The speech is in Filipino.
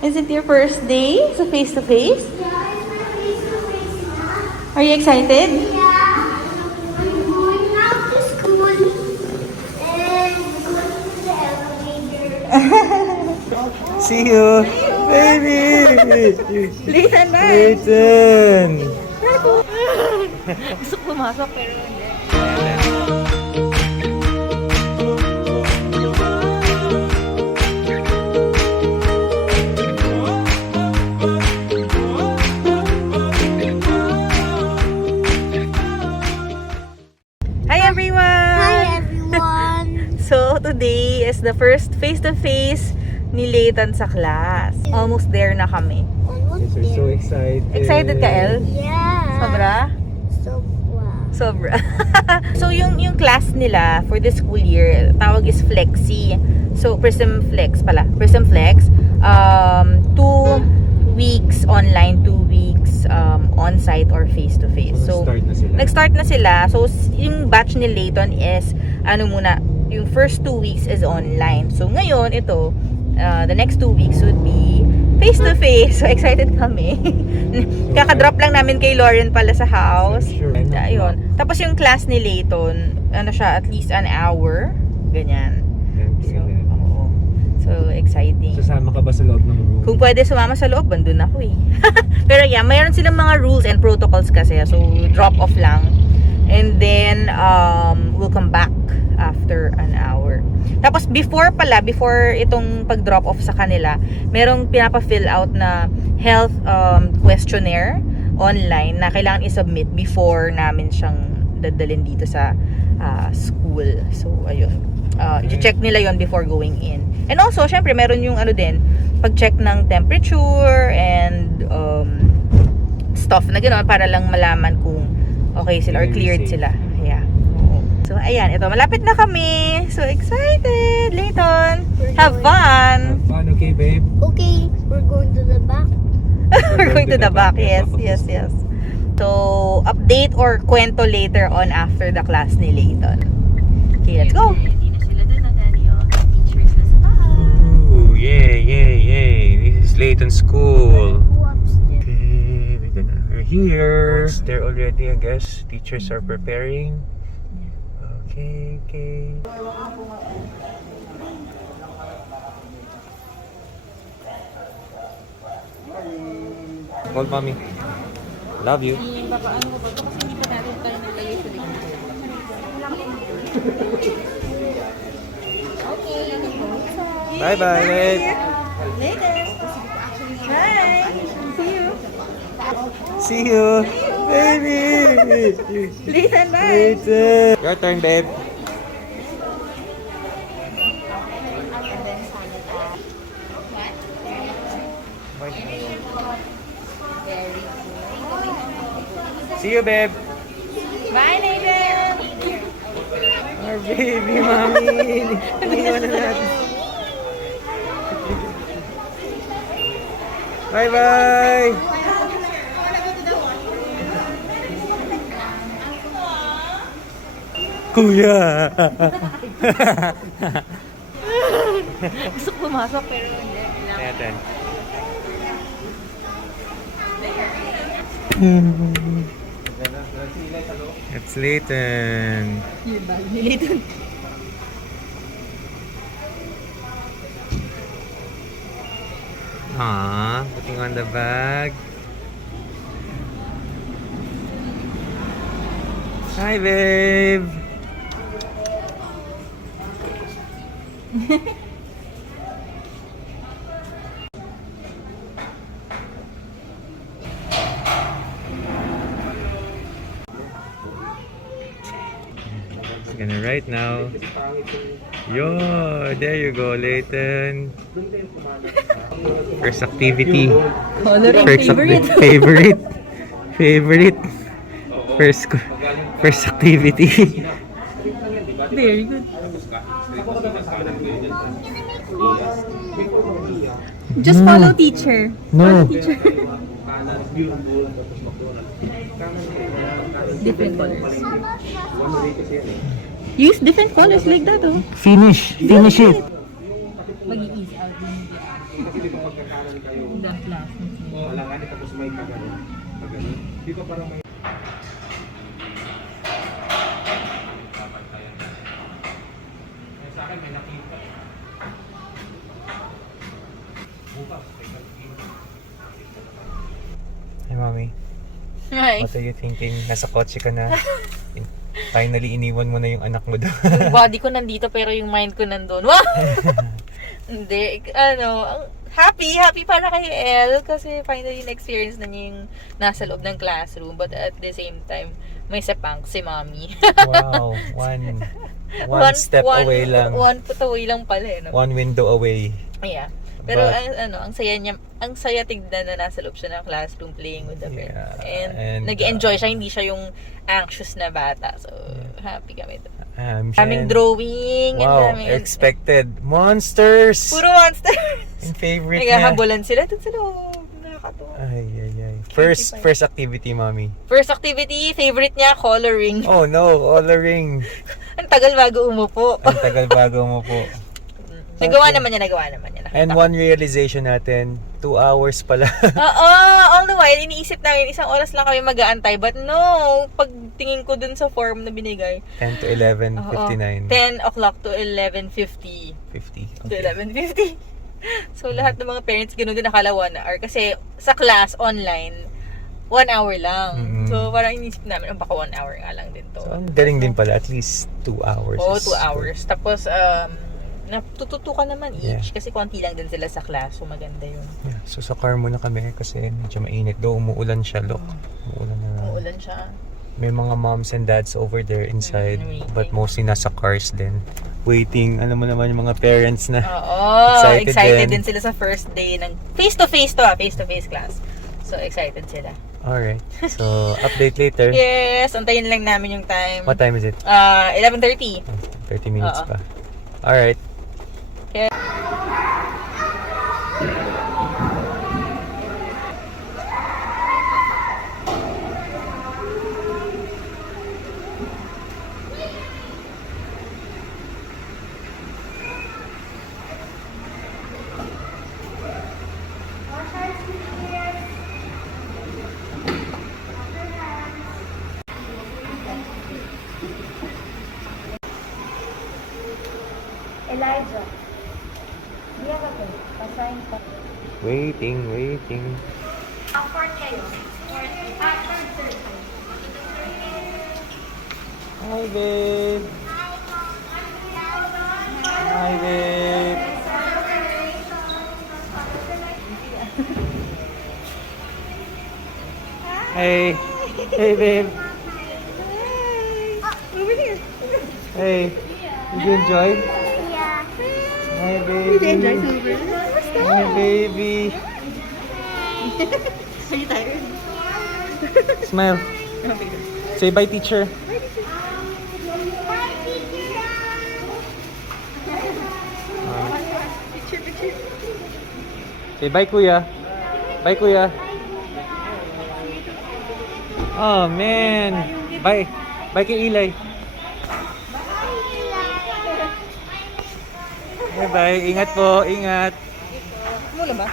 Is it your first day sa face-to-face? Yeah, it's my face-to-face now. Are you excited? Yeah. I'm going out to school and going to the elevator. See you, baby! Layton na! Layton! Gusto ko pumasok pero hindi. Hi everyone! Hi everyone. So today is the first face-to-face ni Layton sa class. Almost there na kami. Almost Yes, we're so there. excited. Excited ka, El? Yeah. Sobra? Sobra. So yung class nila for this school year, tawag is Flexi. So Prism Flex pala. Prism Flex. 2 weeks online, 2 weeks on-site or face-to-face. So Start na sila. nag-start na sila. So yung batch ni Layton is yung first 2 weeks is online. So ngayon ito, the next 2 weeks would be face-to-face. So excited kami. Kakadrop lang namin kay Lauren pala sa house. Sure. Ayun. Tapos yung class ni Layton, siya, at least an hour. Ganyan. So, oo. So, exciting. Sasama ka ba sa loob ng room? Kung pwede sumama sa loob, bandun ako eh. Pero yeah, mayroon silang mga rules and protocols kasi. So, drop off lang. And then, we'll come back after an hour. Tapos, before itong pag-drop off sa kanila, merong pinapa-fill out na health questionnaire online na kailangan i-submit before namin siyang dadalhin dito sa school. So, ayun. I-check nila yon before going in. And also, syempre, meron yung pag-check ng temperature and stuff na gano'n para lang malaman kung okay sila or cleared sila. Yeah. So, ayan. Ito, malapit na kami. So, excited! Layton! Have fun! Have fun, okay, babe? Okay, we're going to the back. We're going to the back. Yes. So, update or kwento later on after the class ni Layton. Okay, let's go! Hindi na sila dun, teachers na sa bahay. Ooh, yay! This is Layton School. Go upstairs. Okay, we're here. There already, I guess. Teachers are preparing. Okay. Call mommy. Love you. Papaano mo ba ito kasi hindi pa natin tayo naglagay sa likod. Okay, Bye-bye, babe. Later! Bye! See you! See you, baby. Layton, bye! Later. Your turn, babe. See you, babe. Bye, Layton! Our baby, mommy. Iniwan na natin. Bye-bye. Kuya. Gusto ko pumasok pero hindi. Ayan. It's Layton. Yung bag ni Layton. Putting on the bag. Hi, babe. Gonna write now. Yo, there you go, Layton. First activity. Coloring Favorite. First activity. Very good. Just follow teacher. No. Teacher. Different colors. Use different colors like that, oh. Finish it. Mag-i-ease out din. Di ba parang may... Sa akin may nakita. Bukas, Hey, Mommy. Hi. What are you thinking? Nasa kotse ka na. Finally, iniwan mo na yung anak mo doon. Yung body ko nandito pero yung mind ko nandun. Wow! Hindi, happy para kay Elle kasi finally na-experience na niya yung nasa loob ng classroom, but at the same time, may sapang si Mommy. Wow. One step away lang. One foot away lang pala eh. No? One window away. Yeah. Pero But- ang saya niya, ang saya tignan na nasa loob siya ng classroom playing with the friends. Yeah, And nag-enjoy siya, hindi siya yung anxious na bata. So, happy kami doon. Daming drawing. Wow, and daming, expected. Monsters! Puro monster. Yung favorite niya. Naghahabulan sila doon sa loob. Nakakatuwa. Ay. First activity, Mommy. First activity, favorite niya, coloring. Oh no, coloring. Ang tagal bago umupo. Ang tagal bago mo po. Nagawa naman niya. Nakita And ko. one realization natin, 2 hours pala. Oo, all the while, iniisip namin, 1 oras lang kami mag-aantay. But no, pagtingin ko dun sa form na binigay, 10 to 11:59. 10 o'clock to 11:50. 50. To 11:50. So, lahat ng mga parents, ganoon din nakala 1 hour. Kasi sa class, online, 1 hour lang. Mm-mm. So, parang inisip namin, baka 1 hour nga lang din to. So, ang galing din pala. At least 2 hours. Oo, is 2 hours. Tapos, natututo ka naman each. Yeah. Kasi konti lang din sila sa class. So, maganda yun. Yeah. So, sa car muna kami kasi medyo mainit. Though, umuulan siya. Look, umuulan na. Umuulan siya. May mga moms and dads over there inside. Waiting. But mostly nasa cars din. Waiting. Alam mo naman yung mga parents na Oo, Excited excited din. din sila sa first day ng face-to-face class. So, excited sila. Alright. So, update later. Yes, antayin lang namin yung time. What time is it? 11:30. 30 minutes Oo. pa. Alright. Elijah. Dia ka po. Pasahin ka. Waiting. Afford kayo. Afford 30. Hi, babe. Hi, babe. Hey. Hey, babe. Over here. Hey. Did you enjoy? Yeah. Hi, baby. Hi, baby. Are you tired? Smile. Say bye, teacher. Say bye, kuya. Bye, kuya. Oh, man. Bye. Bye kay Eli. Bye-bye. Ingat po. Ingat. Mula ba?